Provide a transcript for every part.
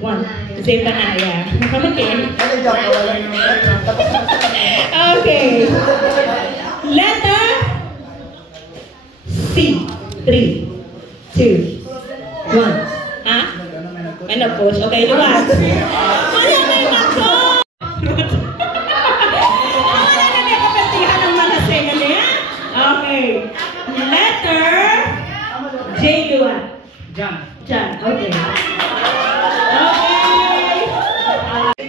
One. Zephaniah. Okay. Okay. Letter C. 3, 2, 1. Ha? Menopause. Okay, luwag. Wala na yung ako! Wala na yung kapatihan ng mga sengan niya. Okay. Letter J. Luwag. John. Okay.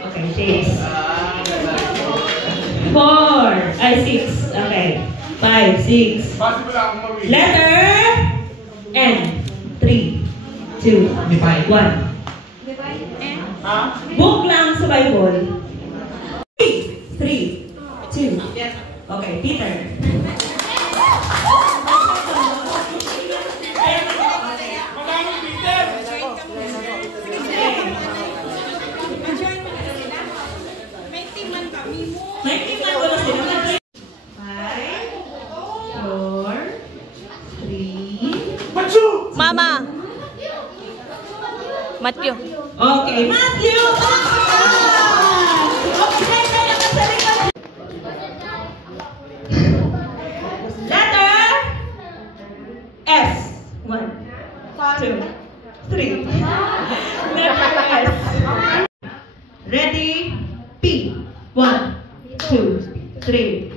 Okay, 6. 4. Ay, 6. Okay. 5, 6. Letter N. 3, 2, 1. Book lang sa Bible. 3, 2. Okay, Peter. May tingnan ko na sila. 5, 4, 3. Mama. Matthew. Okay, Matthew! Okay, kaya kasalitan. Letter S. 1, 2, 3. Letter S. Ready? P. 1, 2, 3.